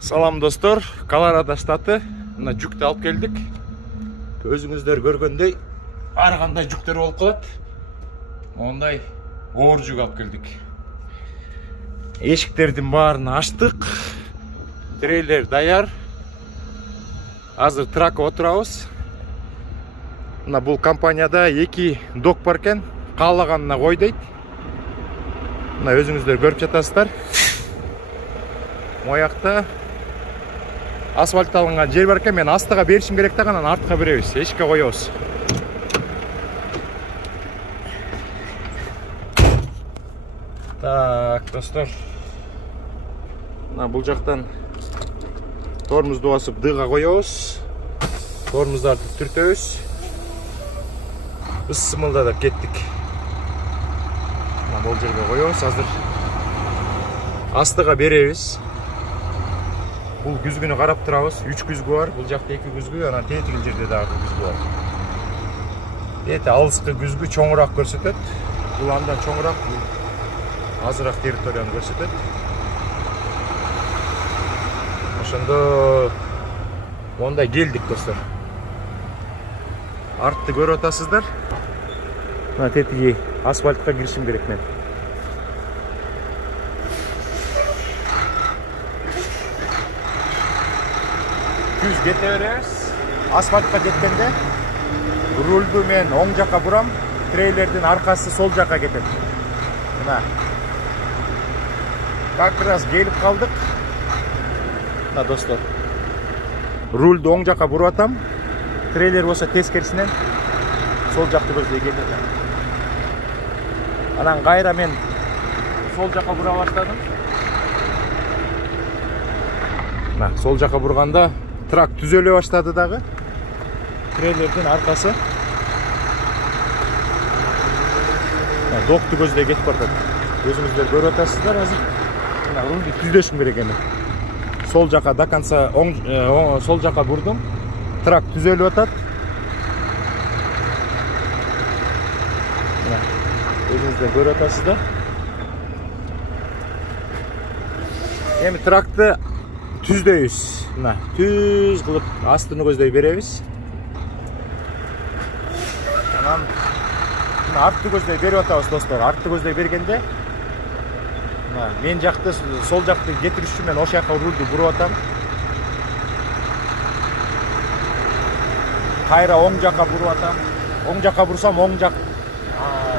Салам достор, Колорадо штаты. Мына жүкті алып келдік. Өзіңіздер көргендей, ар кандай жүктер болуп калат. Ондай оор жүк алып келдік. Эшиктердин баарын ачтык. Трейлер даяр. Азыр тракка отурабыз. Мына бул компанияда 2 док бар экен. Каалаганына кой дейт. Мына өзүңүздөр көрүп жатасыздар. Моякта асфальтталынган жер бар экен, мен астыга беришим керек да, анан артка беребиз, эшикке коебуз. Так, достор. Мына бул жактан тормозду басып дыга коебуз. Тормоздарды түртөбүз. Ысымылдап кеттик. Мына бул жерге коебуз, азыр астыга беребиз. Бул күзгүнү карап турабыз. 3 күзгү бар. Бул жакта 2 күзгү, анан тетигин жерде дагы күзгү бар. Эте алыскы күзгү чоңураак көрсөтөт. Бул андан чоңураак, азыраак территорияны көрсөтөт. Ошондо мондай келдик, достор. Артты көрүп атасыздар. Мына тетиги асфальтка киришим керек мен. Күз кете беребиз. Асфальтка жеткенде рульду мен оң жакка бурам, трейлердин аркасы сол жакка кетет. Мына. Как раз келип калдык. Мына достор. Рульду оң жакка буруп атам. Трейлер болсо тескерисинен сол жакты көздөй кетет. Анан кайра мен сол жакка бура баштадым. Мына сол жакка бурганда трак түзөлө баштады дагы. Трейлердин аркасы. Докту көздөй кетип бартат. Өзүңүздөр көрүп атасыздар азыр. Мына рулду түздөшүм керек эми. Сол жака до конца сол жака бурдум. Трак түзөлүп атат. Мына өзүңүздөр көрүп атасыздар. Эми тракты түздөйбүз. Мына түз кылып астыны көздөй беребиз. Анан мына артты көздөй берип атабыз, достор. Артты көздөй бергенде мына мен жакты сол жакты кетириш үчүн мен ош жака рулду буруп атам. Кайра оң жака буруп атам. Оң жака бурсам оң жак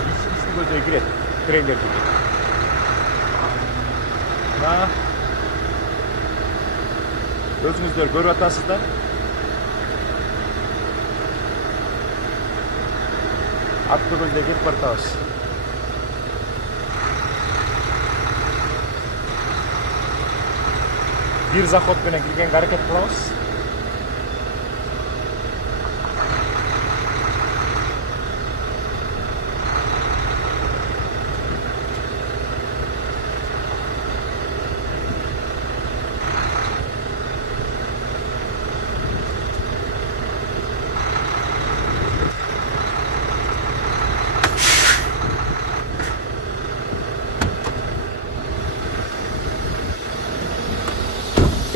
ичти көздөй кирет трейлерди. Мына өзүңүздөр көрүп атасыздар. Артты көздөй кетип бартабыз. Бир заход менен киргенге аракет кылабыз.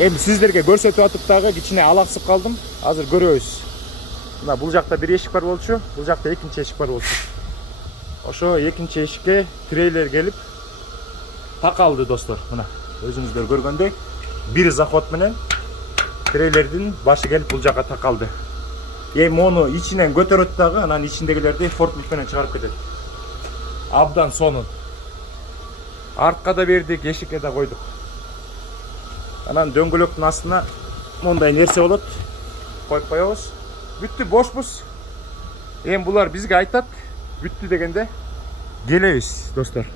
Эми сиздерге көрсөтүп атып дагы кичине алаксып калдым. Азыр көрөбүз. Мына бул жакта бир эшик бар болчу, бул жакта экинчи эшик бар болчу. Ошо экинчи эшикке трейлер келип такалды, достор. Мына өзүңүздөр көргөндөй бир заход менен трейлердин башы келип бул жака такалды. Эми мону ичинен көтөрөт дагы, анан ичиндегилерди форклифт менен чыгарып кетет. Абдан сонун. Артка да бердик, эшикке да койдук. Анан дөңгөлөктүн астына мондай нерсе болот. Коюп коебуз. Бүттү, бошпуз. Эми булар бизге айтат, бүттү дегенде келебиз, достор.